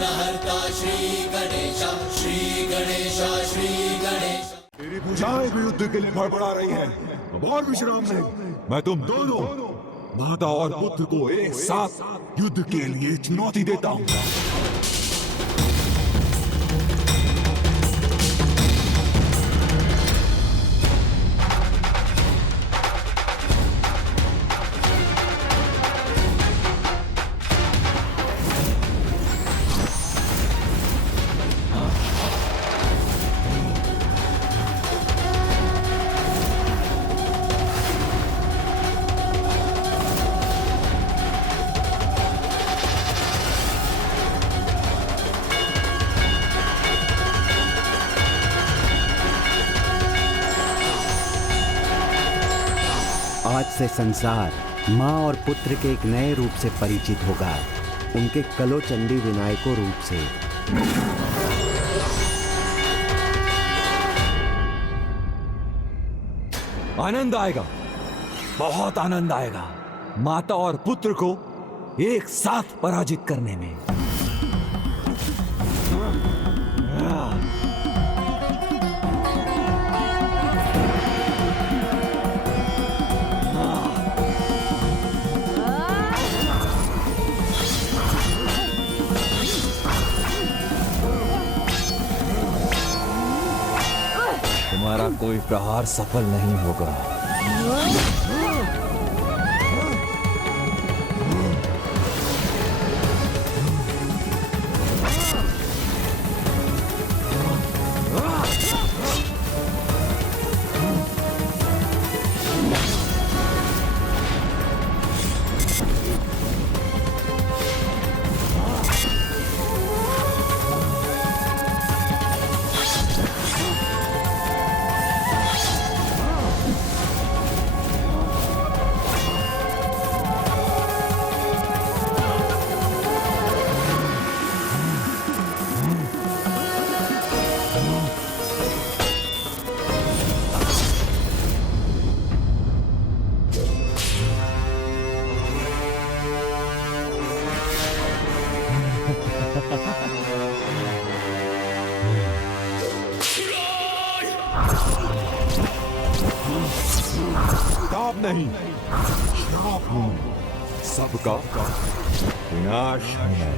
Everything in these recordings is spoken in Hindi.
विघ्नहर्ता श्री गणेश, श्री गणेश, श्री गणेश। तेरी भुजाएं भी युद्ध के लिए फड़फड़ा रही है। अब और विश्राम नहीं। मैं तुम दोनों माता और पुत्र को एक साथ युद्ध के लिए चुनौती देता हूँ। आज से संसार माँ और पुत्र के एक नए रूप से परिचित होगा, उनके कलोचंडी विनायकों रूप से। आनंद आएगा, बहुत आनंद आएगा माता और पुत्र को एक साथ पराजित करने में। तुम्हारा कोई प्रहार सफल नहीं होगा। श्राप नहीं, श्राप हूं सबका विनाश है।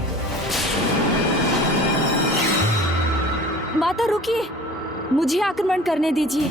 माता रुकिए, मुझे आक्रमण करने दीजिए।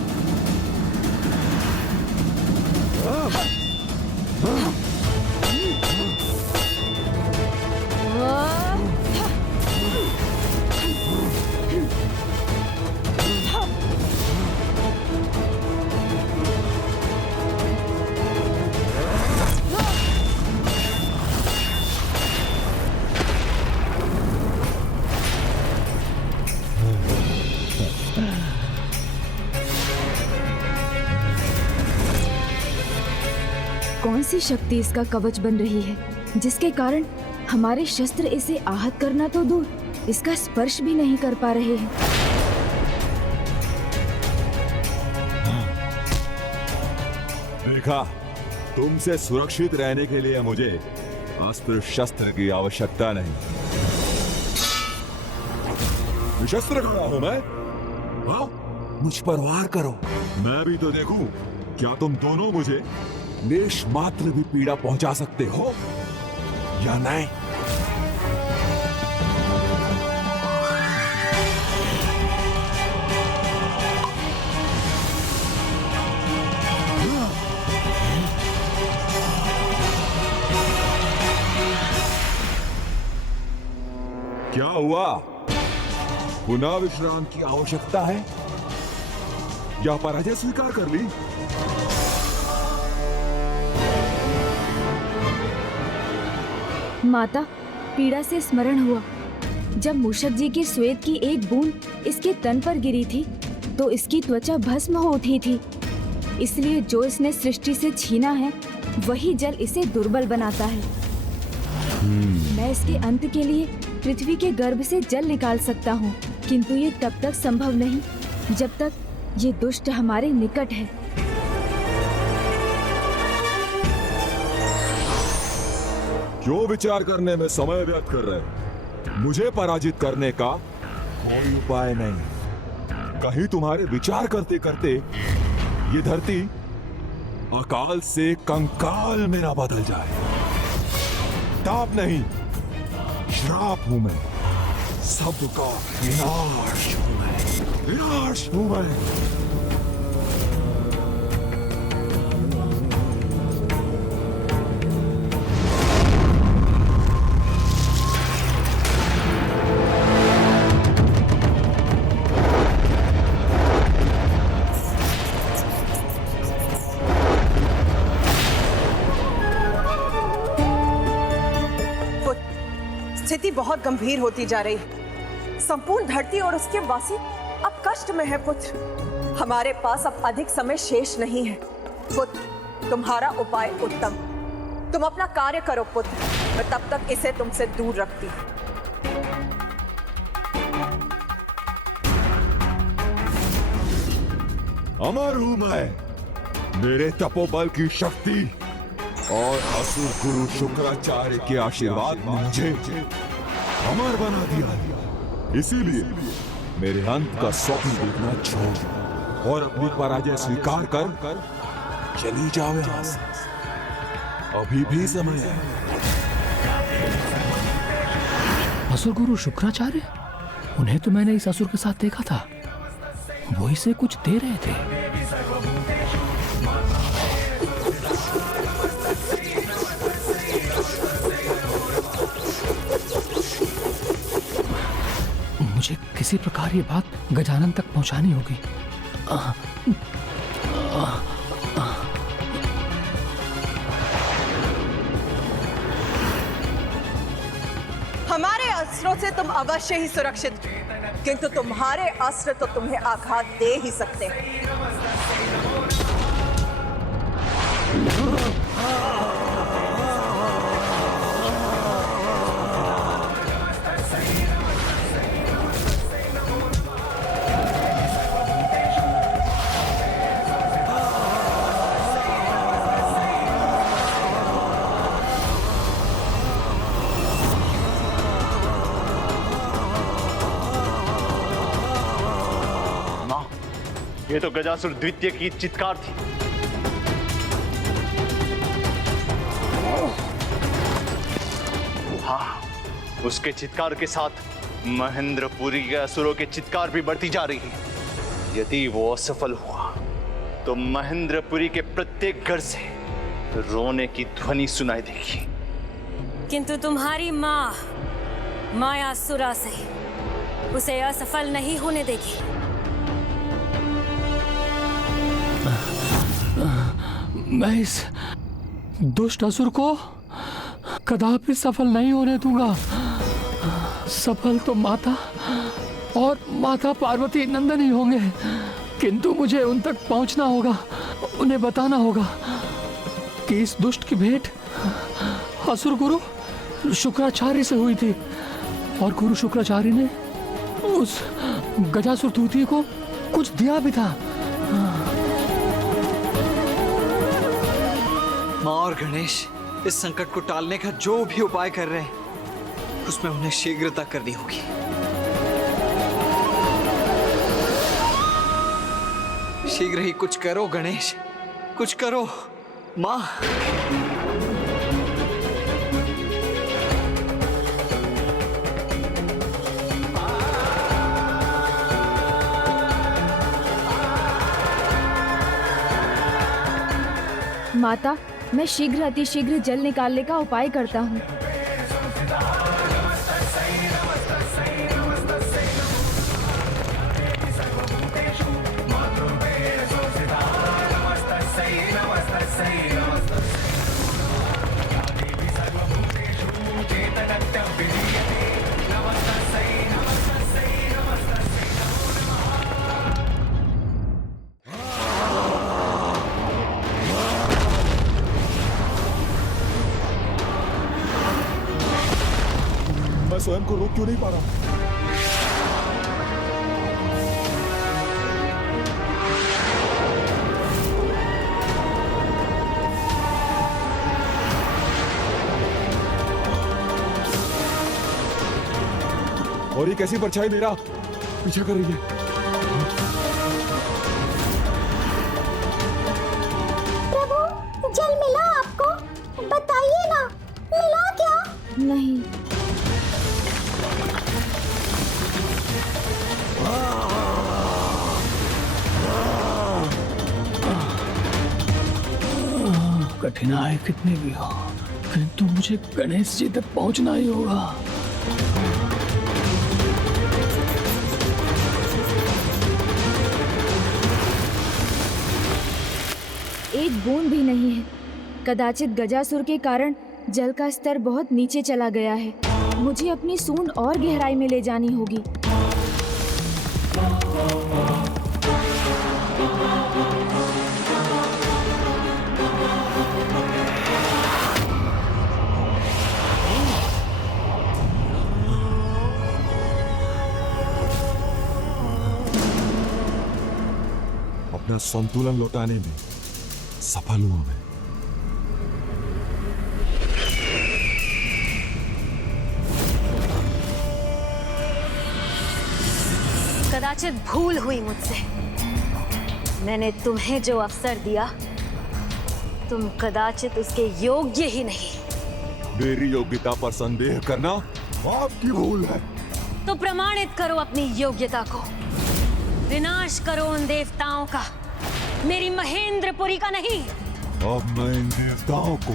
कौन सी शक्ति इसका कवच बन रही है, जिसके कारण हमारे शस्त्र इसे आहत करना तो दूर, इसका स्पर्श भी नहीं कर पा रहे हैं। देखा, तुमसे सुरक्षित रहने के लिए मुझे अस्त्र शस्त्र की आवश्यकता नहीं। निशस्त्र खड़ा हूं मैं। हाँ, मुझ पर वार करो, मैं भी तो देखूं क्या तुम दोनों मुझे लेश मात्र भी पीड़ा पहुंचा सकते हो या नहीं। क्या हुआ? पुनः विश्राम की आवश्यकता है या पराजय स्वीकार कर ली? माता, पीड़ा से स्मरण हुआ, जब मूषक जी के श्वेत की एक बूंद इसके तन पर गिरी थी तो इसकी त्वचा भस्म हो उठी थी। इसलिए जो इसने सृष्टि से छीना है वही जल इसे दुर्बल बनाता है। मैं इसके अंत के लिए पृथ्वी के गर्भ से जल निकाल सकता हूँ, किंतु ये तब तक संभव नहीं जब तक ये दुष्ट हमारे निकट है। क्यों विचार करने में समय व्यर्थ कर रहे हो? मुझे पराजित करने का कोई उपाय नहीं। कहीं तुम्हारे विचार करते करते ये धरती अकाल से कंकाल में ना बदल जाए। ताप नहीं, श्राप हूं मैं। सबका विनाश हूं मैं, विनाश हूं मैं। स्थिति बहुत गंभीर होती जा रही है। संपूर्ण धरती और उसके वासी अब कष्ट में है पुत्र। हमारे पास अब अधिक समय शेष नहीं है पुत्र। तुम्हारा उपाय उत्तम। तुम अपना कार्य करो पुत्र, मैं तब तक इसे तुमसे दूर रखती हूँ। अमर हूं मैं। मेरे तपोबल की शक्ति और असुर गुरु शुक्राचार्य के आशीर्वाद ने मुझे अमर बना दिया। इसीलिए मेरे अंत का स्वप्न देखना छोड़ और अपनी पराजय स्वीकार कर चली जाओ यहां से। अभी भी समय है। असुर गुरु शुक्राचार्य, उन्हें तो मैंने इस असुर के साथ देखा था। वो इसे कुछ दे रहे थे। मुझे किसी प्रकार ये बात गजानन तक पहुंचानी होगी। हमारे अस्त्रों से तुम अवश्य ही सुरक्षित हो, किंतु तुम्हारे अस्त्र तो तुम्हें आघात दे ही सकते हैं। ये तो गजासुर द्वितीय की चित्कार थी। हाँ, उसके चित्कार के साथ महेंद्रपुरी के असुरों के चित्कार भी बढ़ती जा रही है। यदि वो असफल हुआ तो महेंद्रपुरी के प्रत्येक घर से रोने की ध्वनि सुनाई देगी। किंतु तुम्हारी माँ मायासुरा से उसे असफल नहीं होने देगी। मैं इस दुष्ट असुर को कदापि सफल नहीं होने दूंगा। सफल तो माता और माता पार्वती नंदन ही होंगे, किंतु मुझे उन तक पहुंचना होगा। उन्हें बताना होगा कि इस दुष्ट की भेंट असुर गुरु शुक्राचार्य से हुई थी और गुरु शुक्राचार्य ने उस गजासुर द्वितीय को कुछ दिया भी था। माँ और गणेश इस संकट को टालने का जो भी उपाय कर रहे हैं, उसमें उन्हें शीघ्रता करनी होगी। शीघ्र ही कुछ करो गणेश, कुछ करो माँ। माता, मैं शीघ्र अतिशीघ्र जल निकालने का उपाय करता हूँ। मैं स्वयं को रोक क्यों नहीं पा रहा? और ये कैसी परछाई मेरा पीछा कर रही है? प्रभु, जल मिला आपको? बताइए ना, मिला क्या? नहीं। कठिनाई कितनी भी हो, किंतु मुझे गणेश जी तक पहुंचना ही होगा। एक बूंद भी नहीं है। कदाचित गजासुर के कारण जल का स्तर बहुत नीचे चला गया है। मुझे अपनी सूंड और गहराई में ले जानी होगी। अपना संतुलन लौटाने में सफल हुआ मैं। कदाचित भूल हुई मुझसे। मैंने तुम्हें जो अवसर दिया, तुम कदाचित उसके योग्य ही नहीं। मेरी योग्यता पर संदेह करना आपकी भूल है। तो प्रमाणित करो अपनी योग्यता को। विनाश करो उन देवताओं का, मेरी महेंद्रपुरी का नहीं। अब मैं इन देवताओं को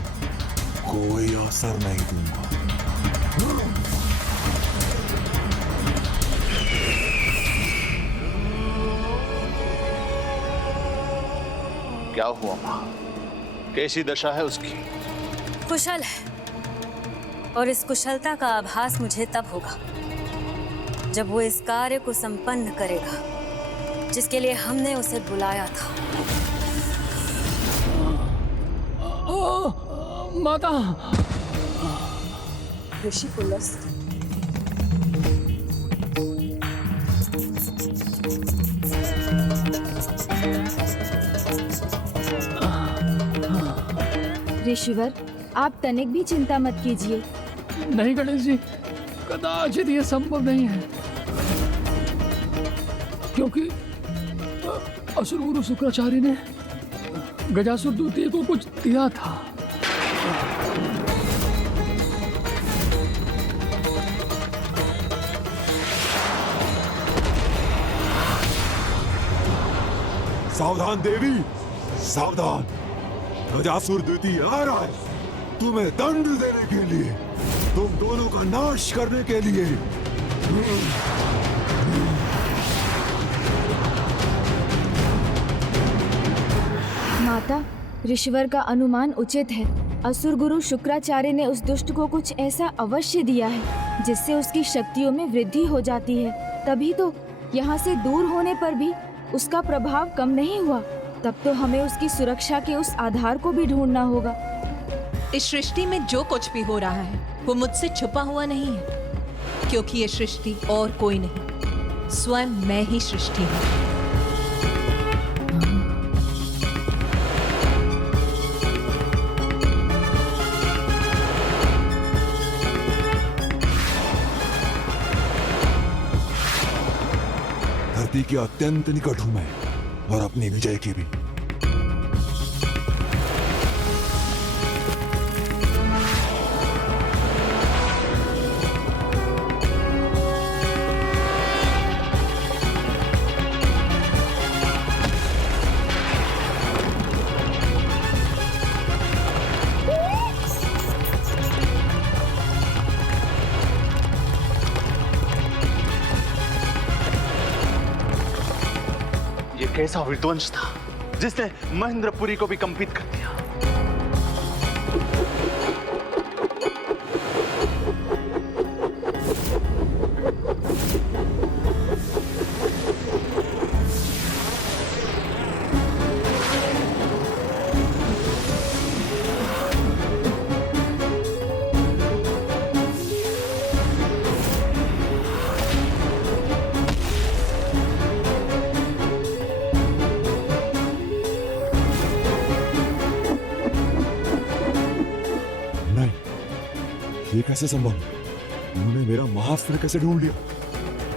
कोई असर नहीं दूंगा। क्या हुआ मां? कैसी दशा है उसकी? कुशल है, और इस कुशलता का आभास मुझे तब होगा जब वो इस कार्य को संपन्न करेगा जिसके लिए हमने उसे बुलाया था। माता! ऋषि पुलस्त, ऋषिवर, आप तनिक भी चिंता मत कीजिए। नहीं गणेश जी, कदाचित ये संभव नहीं है, क्योंकि असुर गुरु शुक्राचार्य ने गजासुर द्वितीय को कुछ दिया था। सावधान देवी, सावधान! गजासुर द्वितीय आ रहा है तुम्हें दंड देने के लिए, तुम दोनों का नाश करने के लिए। माता, ऋषिवर का अनुमान उचित है। असुर गुरु शुक्राचार्य ने उस दुष्ट को कुछ ऐसा अवश्य दिया है जिससे उसकी शक्तियों में वृद्धि हो जाती है। तभी तो यहाँ से दूर होने पर भी उसका प्रभाव कम नहीं हुआ। तब तो हमें उसकी सुरक्षा के उस आधार को भी ढूंढना होगा। इस सृष्टि में जो कुछ भी हो रहा है वो मुझसे छुपा हुआ नहीं है, क्योंकि ये सृष्टि और कोई नहीं, स्वयं मैं ही सृष्टि हूँ। धरती के अत्यंत निकट हूं मैं, और अपनी विजय की भी। कैसा विध्वंस था जिसने महेंद्रपुरी को भी कंपित कर दिया। ये कैसे संभव? उन्होंने मेरा महास्त्र कैसे ढूंढ लिया?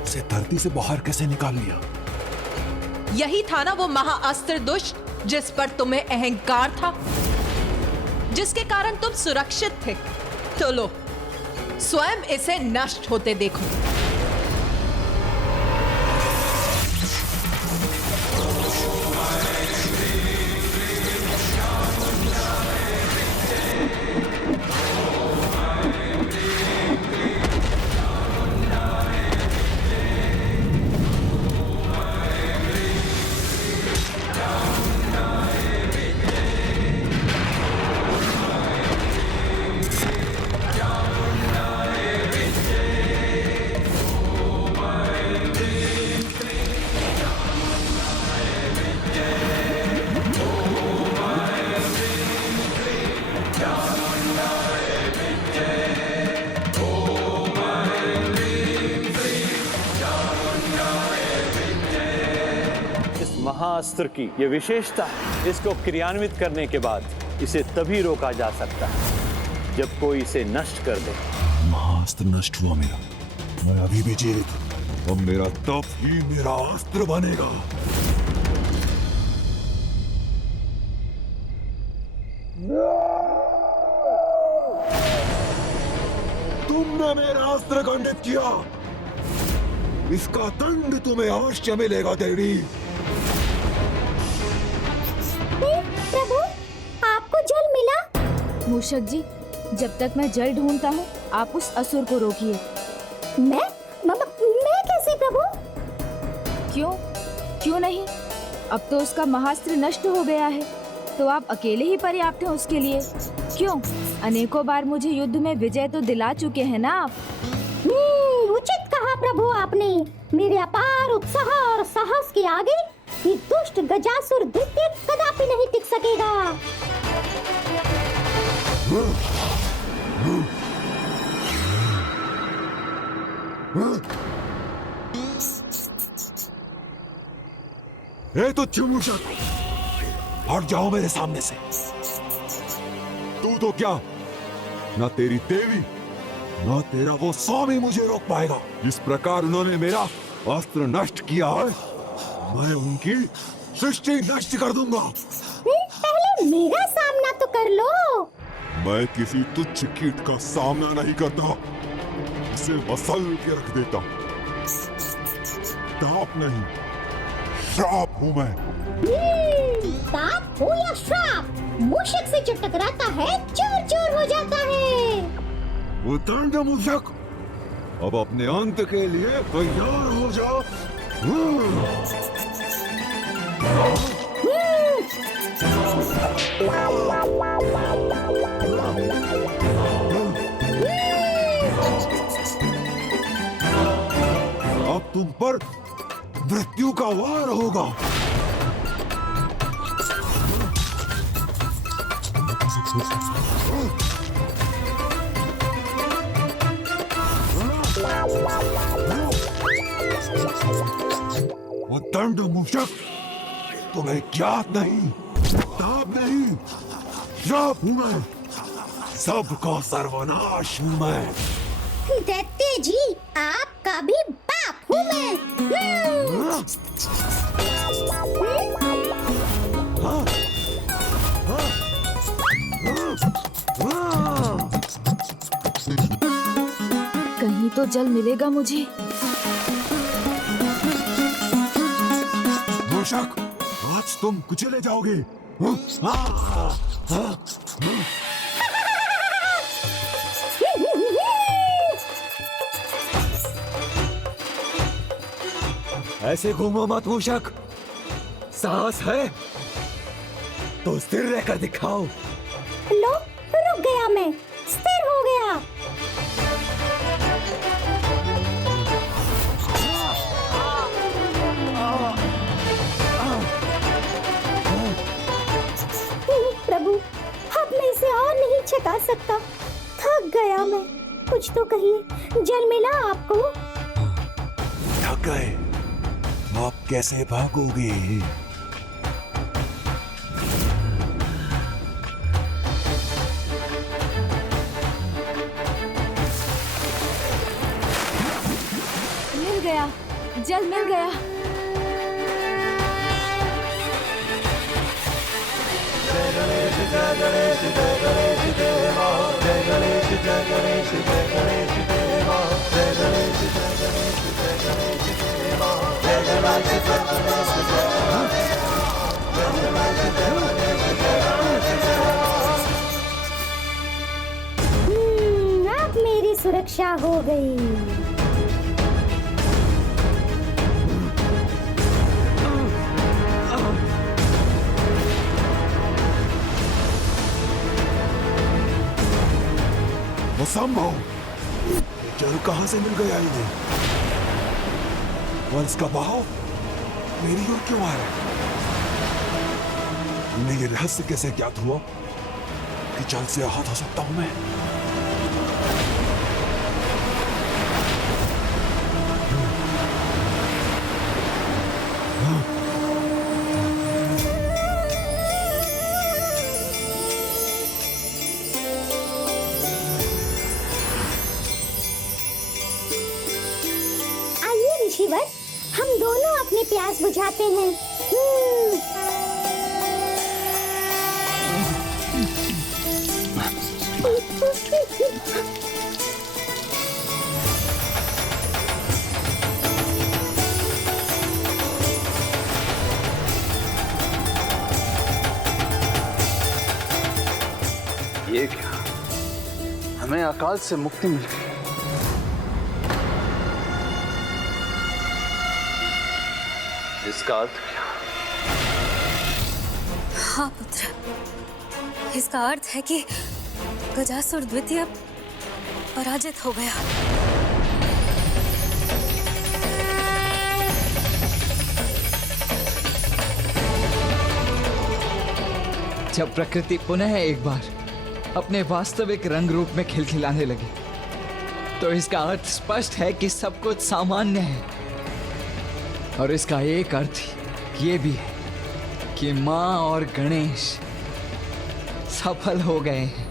उसे धरती से बाहर कैसे निकाल लिया? यही था ना वो महाअस्त्र दुष्ट जिस पर तुम्हें अहंकार था, जिसके कारण तुम सुरक्षित थे। तो लो, स्वयं इसे नष्ट होते देखो। महाअस्त्र की ये विशेषता है, इसको क्रियान्वित करने के बाद इसे तभी रोका जा सकता है जब कोई इसे नष्ट कर दे। महाअस्त्र नष्ट हुआ मेरा, मैं अभी भी जीवित हूं। अब मेरा तप ही मेरा अस्त्र बनेगा। तुमने मेरा अस्त्र खंडित किया, इसका दंड तुम्हें अवश्य मिलेगा देवी। प्रभु, आपको जल मिला? मूषक जी, जब तक मैं जल ढूंढता हूँ, आप उस असुर को रोकिए। मैं कैसे प्रभु? क्यों नहीं? अब तो उसका महास्त्र नष्ट हो गया है, तो आप अकेले ही पर्याप्त हैं उसके लिए। क्यों? अनेकों बार मुझे युद्ध में विजय तो दिला चुके हैं ना आप। उचित कहा प्रभु आपने। मेरे अपार उत्साह और साहस के आगे ये दुष्ट गजासुर दैत्य कदापि नहीं टिक सकेगा। तो मूषक, हट जाओ मेरे सामने से। तू तो क्या, ना तेरी देवी ना तेरा वो स्वामी मुझे रोक पाएगा। जिस प्रकार उन्होंने मेरा अस्त्र नष्ट किया है, मैं उनकी सृष्टि नष्ट कर दूंगा। पहले मेरा सामना तो कर लो। मैं किसी तुच्छ कीट का सामना नहीं करता, इसे मसल के रख देता। ताप नहीं, श्राप हूं मैं। ताप हो या श्राप, मूषक से जो टकराता है चूर चूर हो जाता है। उतंड मूषक, अब अपने अंत के लिए तैयार हो जाओ। अब तुम पर मृत्यु का वार होगा। वो दंड मूषक तुम्हें ज्ञात नहीं, ताप नहीं, श्राप हूं मैं, सबका सर्वनाश हूं मैं। दैत्य जी, आपका भी बाप हूं मैं। कहीं तो जल मिलेगा मुझे। मूषक, आज तुम कुचले जाओगे। ऐसे घूमो मत मूषक, साहस है तो स्थिर रहकर दिखाओ। लो, रुक गया मैं, स्थिर हो गया। प्रभु, अब मैं इसे और नहीं छका सकता, थक गया मैं। कुछ तो कहिए, जल मिला आपको? थक गए? आप कैसे भागोगे? मिल गया। जल मिल गया। अब मेरी सुरक्षा हो गई। असंभव, जल कहां से मिल गया इन्हें? और इसका बहाव मेरी ओर क्यों आ रहा है? इन्हें ये रहस्य कैसे ज्ञात हुआ कि जल से आहत हो सकता हूं मैं? ऋषिवर, हम दोनों अपनी प्यास बुझाते हैं। ये क्या? हमें अकाल से मुक्ति मिल गई। इसका अर्थ क्या? हाँ पुत्र, इसका अर्थ है कि गजासुर द्वितीय पराजित हो गया। जब प्रकृति पुनः एक बार अपने वास्तविक रंग रूप में खिलखिलाने लगी, तो इसका अर्थ स्पष्ट है कि सब कुछ सामान्य है। और इसका एक अर्थ ये भी है कि माँ और गणेश सफल हो गए हैं।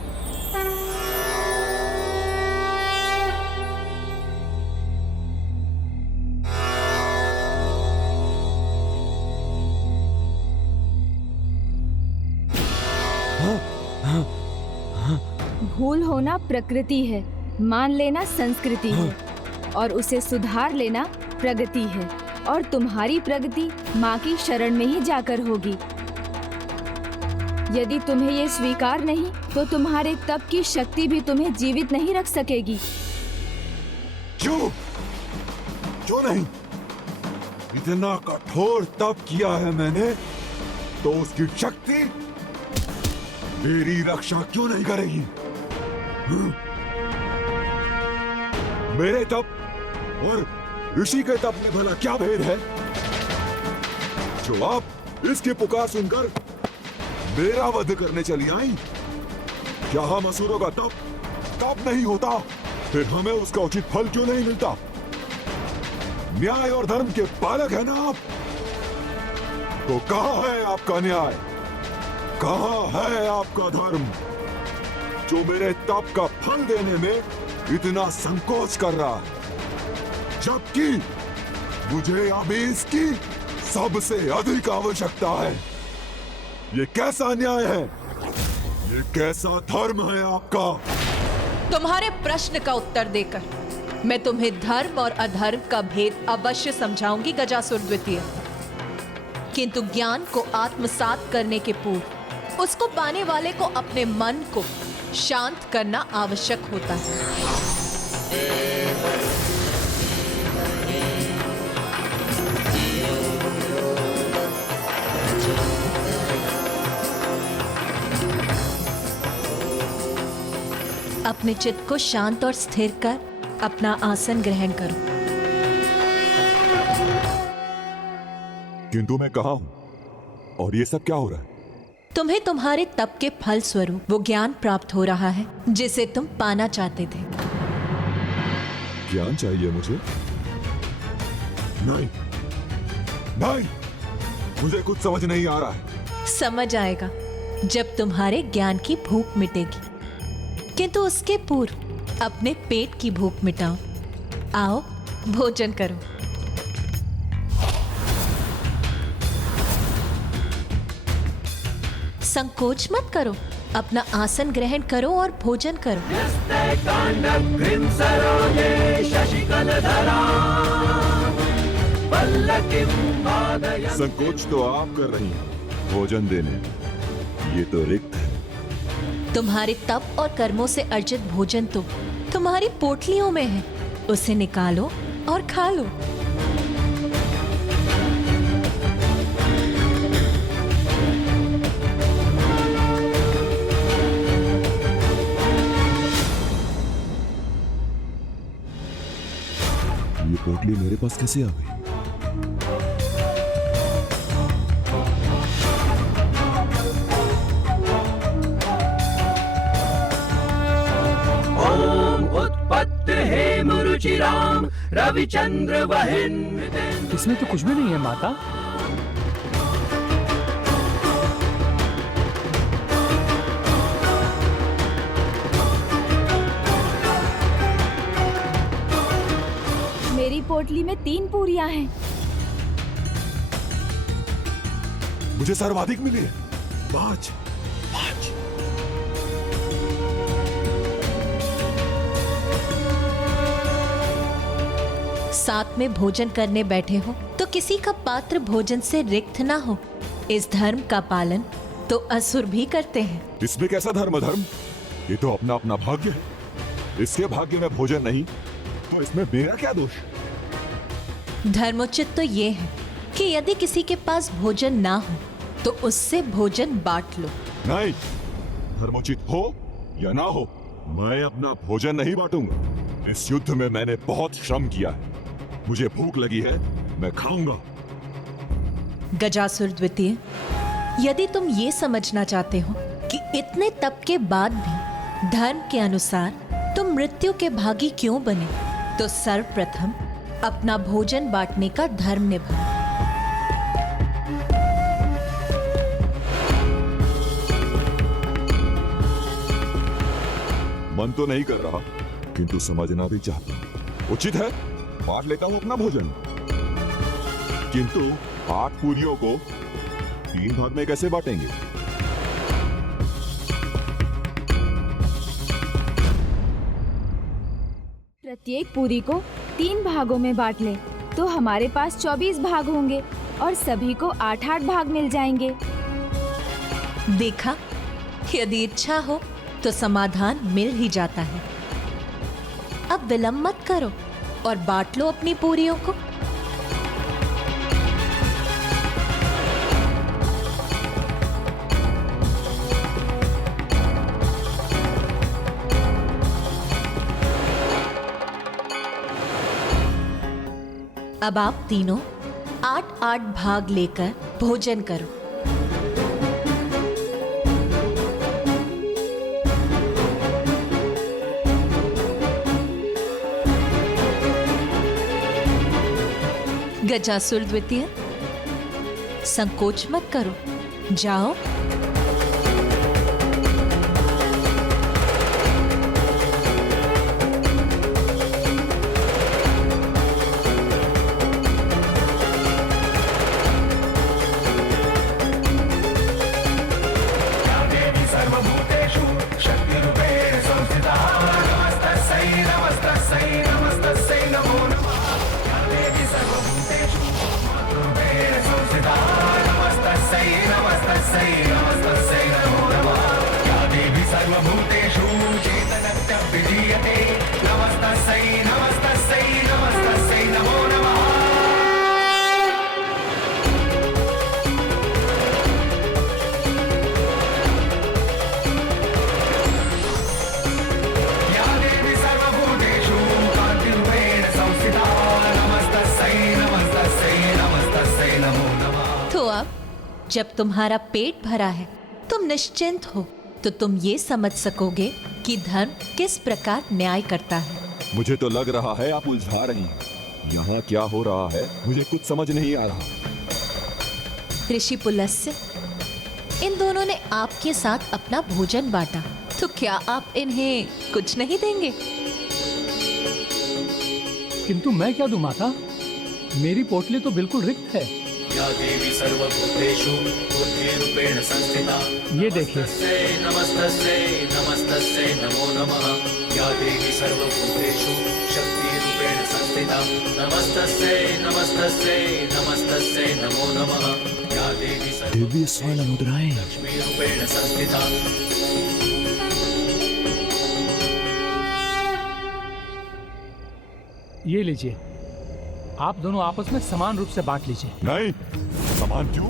भूल होना प्रकृति है, मान लेना संस्कृति है, और उसे सुधार लेना प्रगति है। और तुम्हारी प्रगति माँ की शरण में ही जाकर होगी। यदि तुम्हें ये स्वीकार नहीं, तो तुम्हारे तप की शक्ति भी तुम्हें जीवित नहीं रख सकेगी। क्यों? क्यों नहीं? इतना कठोर तप किया है मैंने, तो उसकी शक्ति मेरी रक्षा क्यों नहीं करेगी? मेरे तप और ऋषि के तप में भला क्या भेद है, जो आप इसकी पुकार सुनकर मेरा वध करने चली आई? क्या हम असुरों का तप नहीं होता? फिर हमें उसका उचित फल क्यों नहीं मिलता? न्याय और धर्म के पालक है ना आप? तो कहां है आपका न्याय? कहां है आपका धर्म, जो मेरे तप का फल देने में इतना संकोच कर रहा है, जबकि मुझे अभी इसकी सबसे अधिक आवश्यकता है? ये कैसा न्याय है? ये कैसा धर्म है आपका? तुम्हारे प्रश्न का उत्तर देकर मैं तुम्हें धर्म और अधर्म का भेद अवश्य समझाऊंगी गजासुर द्वितीय। किंतु ज्ञान को आत्मसात करने के पूर्व उसको पाने वाले को अपने मन को शांत करना आवश्यक होता है। अपने चित्त को शांत और स्थिर कर अपना आसन ग्रहण करो। किंतु मैं कहाँ हूं? और ये सब क्या हो रहा है? तुम्हें तुम्हारे तप के फल स्वरूप वो ज्ञान प्राप्त हो रहा है जिसे तुम पाना चाहते थे। ज्ञान चाहिए मुझे? नहीं, नहीं, मुझे कुछ समझ नहीं आ रहा है। समझ आएगा जब तुम्हारे ज्ञान की भूख मिटेगी, किंतु उसके पूर्व अपने पेट की भूख मिटाओ। आओ भोजन करो। संकोच मत करो, अपना आसन ग्रहण करो और भोजन करो। संकोच तो आप कर रही हैं भोजन देने, ये तो रिक्त है। तुम्हारे तप और कर्मों से अर्जित भोजन तो तुम्हारी पोटलियों में है, उसे निकालो और खा लो। ये पोटली मेरे पास कैसे आ गई? रविचंद्र वहिन। इसमें तो कुछ भी नहीं है माता। मेरी पोटली में 3 पूरियां हैं। मुझे सर्वाधिक मिली है 5। साथ में भोजन करने बैठे हो तो किसी का पात्र भोजन से रिक्त ना हो। इस धर्म का पालन तो असुर भी करते हैं। इसमें कैसा धर्म? ये तो अपना अपना भाग्य है। इसके भाग्य में भोजन नहीं तो इसमें मेरा क्या दोष? धर्मोचित तो ये है कि यदि किसी के पास भोजन ना हो तो उससे भोजन बांट लो। नहीं, धर्मोचित हो या ना हो, मैं अपना भोजन नहीं बांटूंगा। इस युद्ध में मैंने बहुत श्रम किया है, मुझे भूख लगी है, मैं खाऊंगा। गजासुर द्वितीय, यदि तुम ये समझना चाहते हो कि इतने तप के बाद भी धर्म के अनुसार तुम मृत्यु के भागी क्यों बने, तो सर्वप्रथम अपना भोजन बांटने का धर्म निभाओ। मन तो नहीं कर रहा, किंतु समझना भी चाहता हूं। उचित है, बांट लेता हूं अपना भोजन, किंतु 8 पूरियों को 3 भाग में कैसे बांटेंगे? प्रत्येक पूरी को 3 भागों में बांट ले तो हमारे पास 24 भाग होंगे और सभी को 8-8 भाग मिल जाएंगे। देखा, यदि इच्छा हो तो समाधान मिल ही जाता है। अब विलंब मत करो और बांट लो अपनी पूरियों को। अब आप तीनों 8-8 भाग लेकर भोजन करो। गजासुर द्वितीय, संकोच मत करो, जाओ। जब तुम्हारा पेट भरा है, तुम निश्चिंत हो, तो तुम ये समझ सकोगे कि धर्म किस प्रकार न्याय करता है। मुझे तो लग रहा है आप उलझा रही हैं। यहाँ क्या हो रहा है मुझे कुछ समझ नहीं आ रहा। ऋषि पुलस्त्य, इन दोनों ने आपके साथ अपना भोजन बांटा, तो क्या आप इन्हें कुछ नहीं देंगे? किंतु मैं क्या दूं माता, मेरी पोटली तो बिल्कुल रिक्त है। या देवी सर्वभूतेषु बुद्धिरूपेण संस्थिता। ये देखिए। नमस्तस्यै नमस्तस्यै नमो नमः। या देवी सर्वभूतेषु शक्तिरूपेण संस्थिता। नमस्तस्यै नमस्तस्यै नमस्तस्यै नमो नमः। या देवी दिव्य स्वर्ण मुद्राएं। लक्ष्मीरूपेण संस्थिता। ये लीजिए, आप दोनों आपस में समान रूप से बांट लीजिए। नहीं, समान क्यों?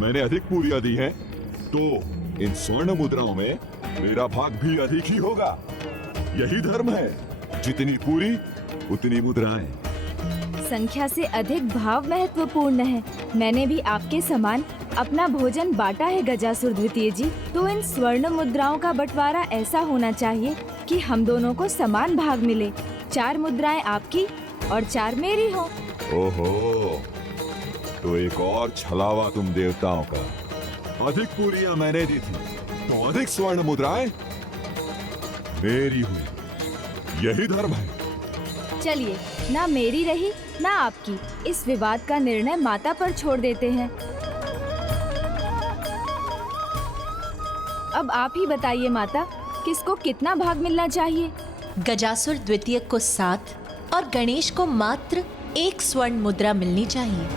मैंने अधिक पूरियां दी हैं, तो इन स्वर्ण मुद्राओं में मेरा भाग भी अधिक ही होगा। यही धर्म है, जितनी पूरी उतनी मुद्राएं। संख्या से अधिक भाव महत्वपूर्ण है। मैंने भी आपके समान अपना भोजन बांटा है गजासुर द्वितीय जी। तो इन स्वर्ण मुद्राओं का बंटवारा ऐसा होना चाहिए कि हम दोनों को समान भाग मिले। 4 मुद्राएं आपकी और 4 मेरी हो। ओहो, तो एक और छलावा तुम देवताओं का। अधिक पूरियां मैंने दी थी, तो अधिक स्वर्ण मुद्राएं मेरी हुई। यही धर्म है। चलिए, ना मेरी रही ना आपकी। इस विवाद का निर्णय माता पर छोड़ देते हैं। अब आप ही बताइए माता, किसको कितना भाग मिलना चाहिए? गजासुर द्वितीय को 7 और गणेश को मात्र 1 स्वर्ण मुद्रा मिलनी चाहिए।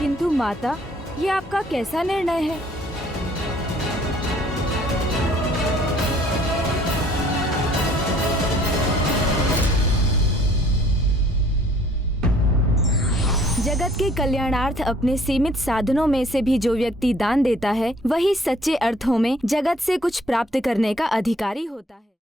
किंतु माता, ये आपका कैसा निर्णय है? जगत के कल्याणार्थ अपने सीमित साधनों में से भी जो व्यक्ति दान देता है, वही सच्चे अर्थों में जगत से कुछ प्राप्त करने का अधिकारी होता है।